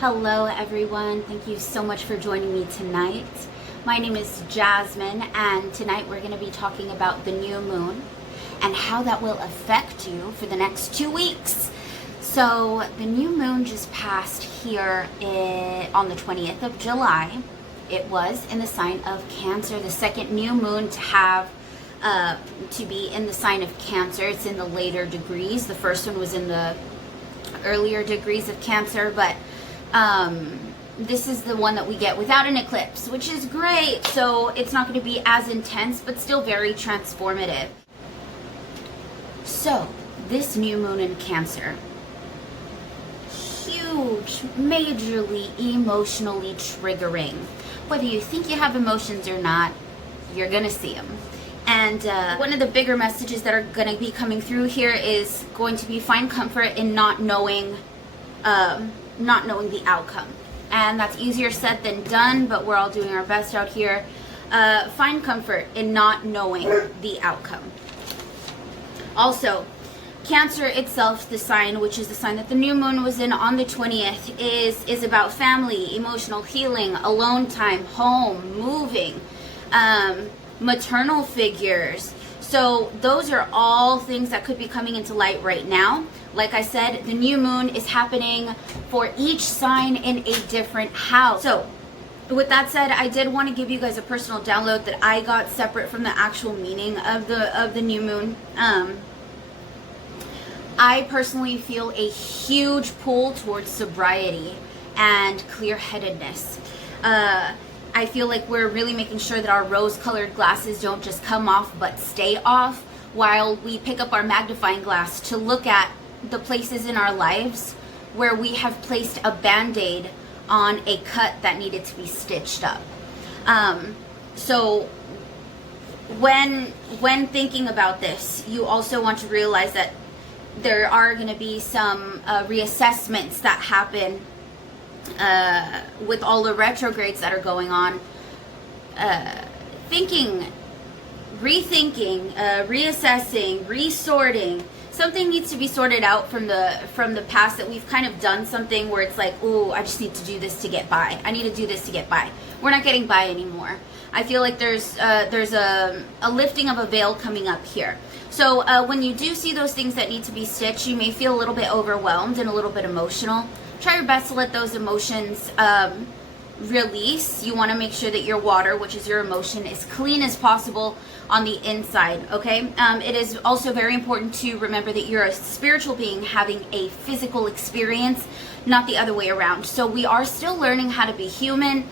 Hello everyone, thank you so much for joining me tonight. My name is Jasmine and tonight we're going to be talking about the new moon and how that will affect you for the next 2 weeks. So the new moon just passed here on the 20th of July. It was in the sign of Cancer, the second new moon to be in the sign of Cancer. It's in the later degrees. The first one was in the earlier degrees of Cancer, but this is the one that we get without an eclipse, which is great. So it's not going to be as intense, but still very transformative. So this new moon in Cancer, huge, majorly emotionally triggering. Whether you think you have emotions or not, you're going to see them. And one of the bigger messages that are going to be coming through here is going to be find comfort in not knowing the outcome. And that's easier said than done, but we're all doing our best out here. Find comfort in not knowing the outcome. Also, Cancer itself, the sign, which is the sign that the new moon was in on the 20th, is about family, emotional healing, alone time, home, moving, maternal figures. So those are all things that could be coming into light right now. Like I said, the new moon is happening for each sign in a different house. So with that said, I did want to give you guys a personal download that I got separate from the actual meaning of the new moon. I personally feel a huge pull towards sobriety and clear-headedness. I feel like we're really making sure that our rose-colored glasses don't just come off but stay off, while we pick up our magnifying glass to look at the places in our lives where we have placed a band-aid on a cut that needed to be stitched up. So when thinking about this, you also want to realize that there are going to be some reassessments that happen with all the retrogrades that are going on. Rethinking, reassessing, resorting. Something needs to be sorted out from the past, that we've kind of done something where it's like, oh, I just need to do this to get by. I need to do this to get by. We're not getting by anymore. I feel like there's a lifting of a veil coming up here. So when you do see those things that need to be stitched, you may feel a little bit overwhelmed and a little bit emotional. Try your best to let those emotions release. You want to make sure that your water, which is your emotion, is clean as possible on the inside, okay? It is also very important to remember that you're a spiritual being having a physical experience, not the other way around. So we are still learning how to be human.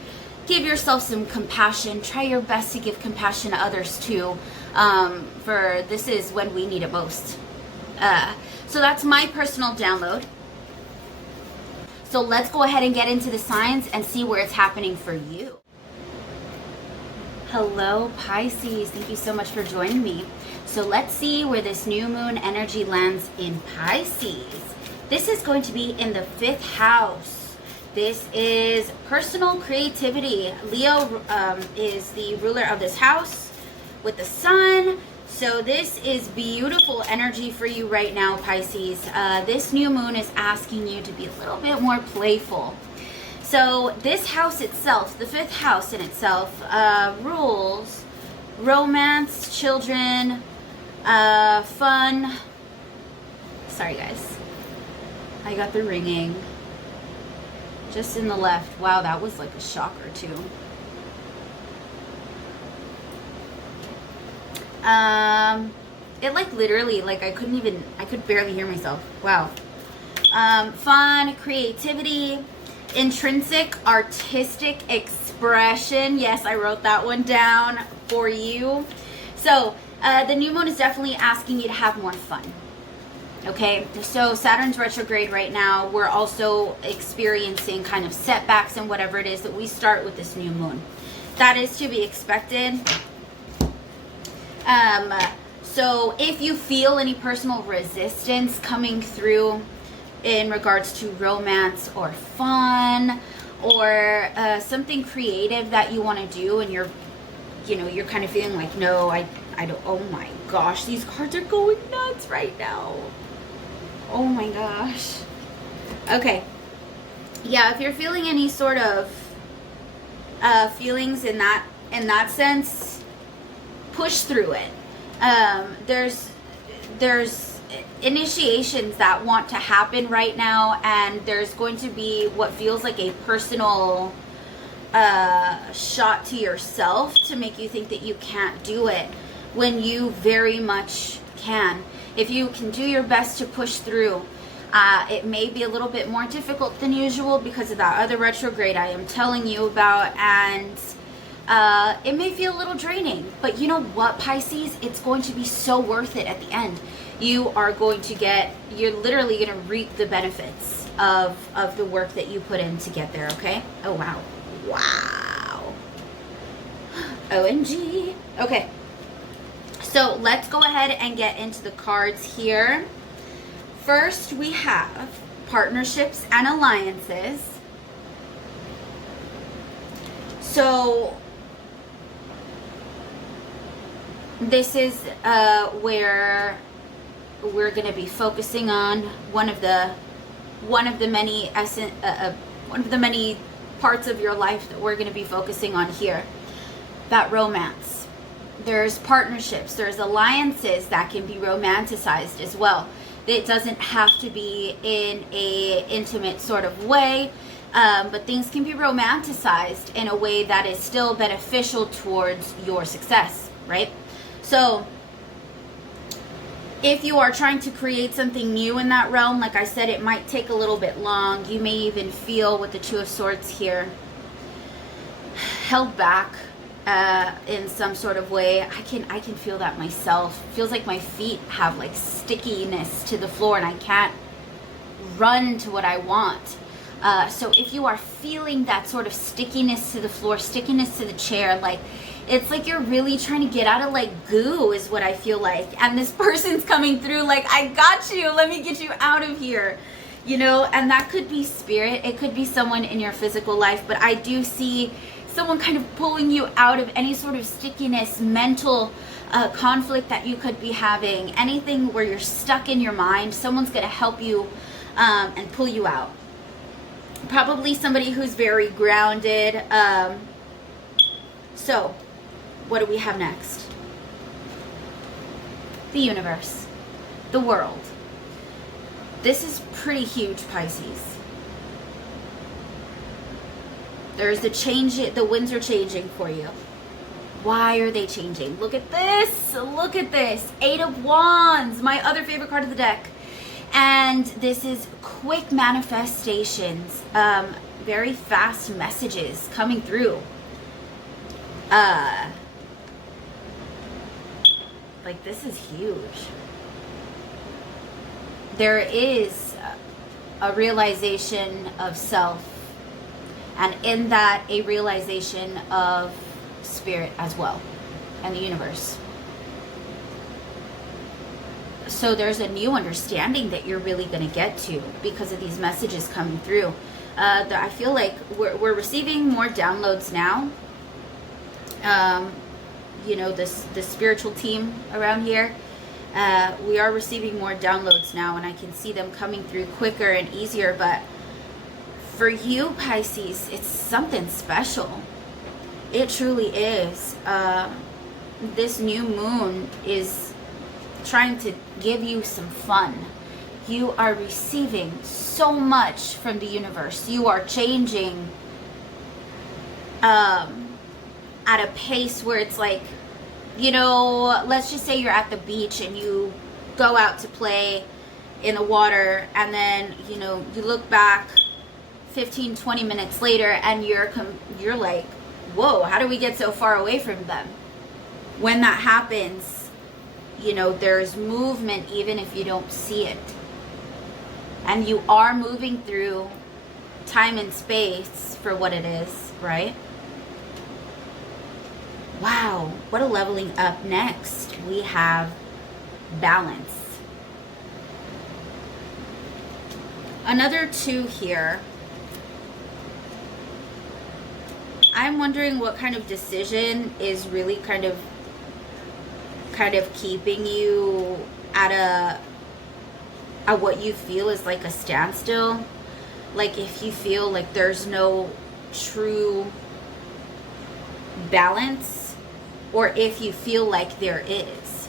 Give yourself some compassion. Try your best to give compassion to others too, for this is when we need it most. So that's my personal download. So let's go ahead and get into the signs and see where it's happening for you. Hello Pisces, thank you so much for joining me. So let's see where this new moon energy lands in Pisces. This is going to be in the 5th house. This is personal creativity. Leo is the ruler of this house with the sun. So this is beautiful energy for you right now, Pisces. This new moon is asking you to be a little bit more playful. So this house itself, the 5th house in itself, rules romance, children, fun. Sorry guys, I got the ringing just in the left. Wow, that was like a shocker too. It like literally, like I could barely hear myself. Wow. Fun, creativity, intrinsic artistic expression. Yes, I wrote that one down for you. So the new moon is definitely asking you to have more fun. Okay, so Saturn's retrograde right now. We're also experiencing kind of setbacks and whatever it is that we start with this new moon. That is to be expected. So if you feel any personal resistance coming through in regards to romance or fun or something creative that you want to do, and you're kind of feeling like, no, I don't, oh my gosh, these cards are going nuts right now. Oh my gosh. Okay. yeah, if you're feeling any sort of feelings in that sense, push through it. There's initiations that want to happen right now, and there's going to be what feels like a personal shot to yourself to make you think that you can't do it when you very much can. If you can do your best to push through, it may be a little bit more difficult than usual because of that other retrograde I am telling you about, and it may feel a little draining, but you know what, Pisces? It's going to be so worth it at the end. You're literally going to reap the benefits of the work that you put in to get there, okay? Oh, wow. Wow. OMG. Okay. So let's go ahead and get into the cards here. First, we have partnerships and alliances. So this is where we're going to be focusing on one of the many parts of your life that we're going to be focusing on here. That romance. There's partnerships, there's alliances that can be romanticized as well. It doesn't have to be in a intimate sort of way, but things can be romanticized in a way that is still beneficial towards your success, right? So if you are trying to create something new in that realm, like I said, it might take a little bit long. You may even feel with the Two of Swords here held back in some sort of way. I can feel that myself. It feels like my feet have like stickiness to the floor and I can't run to what I want. So if you are feeling that sort of stickiness to the floor, stickiness to the chair, like it's like you're really trying to get out of like goo is what I feel like. And this person's coming through like, I got you, let me get you out of here. You know, and that could be spirit. It could be someone in your physical life, but I do see someone kind of pulling you out of any sort of stickiness, mental conflict that you could be having, anything where you're stuck in your mind. Someone's going to help you and pull you out. Probably somebody who's very grounded. So, what do we have next? The universe, the world. This is pretty huge, Pisces. There's a change, the winds are changing for you. Why are they changing? Look at this, look at this. 8 of Wands, my other favorite card of the deck. And this is quick manifestations, very fast messages coming through. Like this is huge. There is a realization of self, and in that a realization of spirit as well, and the universe. So there's a new understanding that you're really going to get to because of these messages coming through. I feel like we're receiving more downloads now. You know, the spiritual team around here, we are receiving more downloads now, and I can see them coming through quicker and easier. But for you, Pisces, it's something special. It truly is. This new moon is trying to give you some fun. You are receiving so much from the universe. You are changing at a pace where it's like, you know, let's just say you're at the beach and you go out to play in the water, and then, you know, you look back 15-20 minutes later and you're like, whoa, how do we get so far away from them? When that happens, you know, there's movement even if you don't see it. And you are moving through time and space for what it is, right? Wow, what a leveling up. Next, we have balance. Another 2 here. I'm wondering what kind of decision is really kind of keeping you at what you feel is like a standstill. like if you feel like there's no true balance, or if you feel like there is.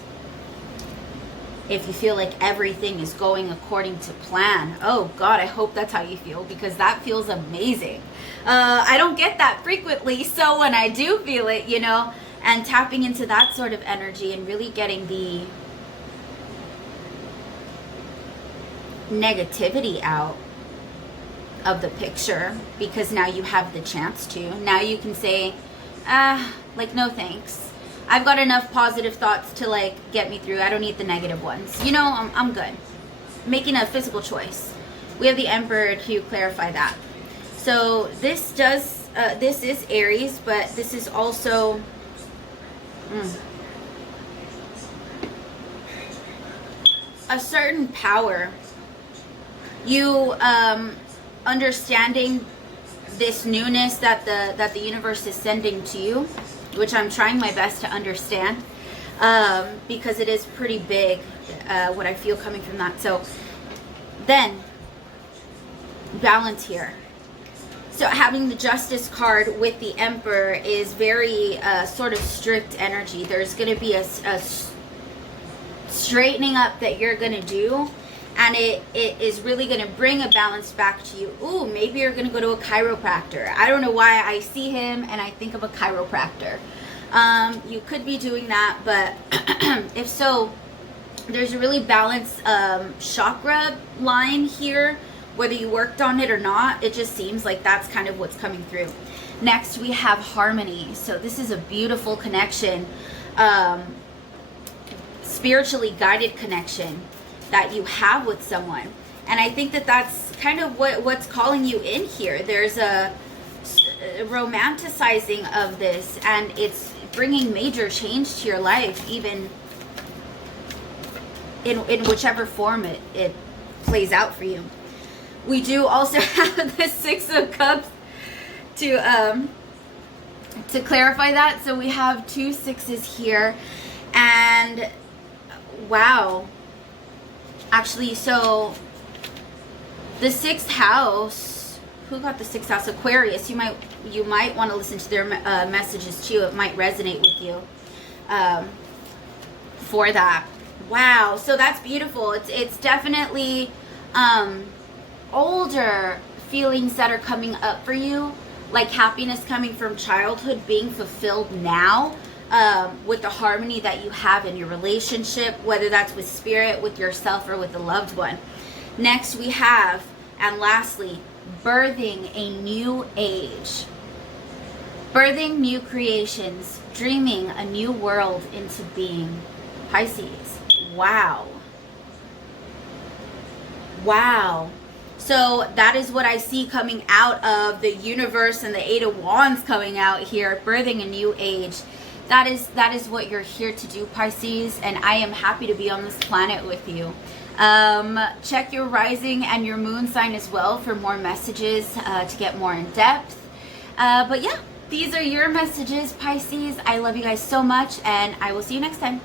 If you feel like everything is going according to plan. Oh God, I hope that's how you feel, because that feels amazing. I don't get that frequently, so when I do feel it, you know, and tapping into that sort of energy and really getting the negativity out of the picture, because now you have the chance to. Now you can say, like, no thanks. I've got enough positive thoughts to like get me through. I don't need the negative ones. You know, I'm good. Making a physical choice. We have the Emperor to clarify that. So this does, this is Aries, but this is also a certain power. You understanding this newness that the universe is sending to you, which I'm trying my best to understand, because it is pretty big, what I feel coming from that. So then balance here. So having the Justice card with the Emperor is very sort of strict energy. There's going to be a straightening up that you're going to do, and it is really going to bring a balance back to you. Ooh, maybe you're going to go to a chiropractor. I don't know why I see him and I think of a chiropractor. You could be doing that, but if so, there's a really balanced chakra line here. Whether you worked on it or not, it just seems like that's kind of what's coming through. Next, we have harmony. So this is a beautiful connection, spiritually guided connection that you have with someone. And I think that that's kind of what's calling you in here. There's a romanticizing of this, and it's bringing major change to your life, even in whichever form it plays out for you. We do also have the Six of Cups to clarify that. So we have 2 6s here, and wow. Actually, so the 6th house, who got the 6th house? Aquarius. You might want to listen to their messages too. It might resonate with you for that. Wow. So that's beautiful. It's definitely older feelings that are coming up for you, like happiness coming from childhood being fulfilled now, with the harmony that you have in your relationship, whether that's with spirit, with yourself, or with a loved one. Next we have, and lastly, birthing a new age. Birthing new creations, dreaming a new world into being. Pisces. Wow. Wow. So that is what I see coming out of the universe, and the 8 of Wands coming out here, birthing a new age. That is what you're here to do, Pisces, and I am happy to be on this planet with you. Check your rising and your moon sign as well for more messages to get more in depth. But yeah, these are your messages, Pisces. I love you guys so much, and I will see you next time.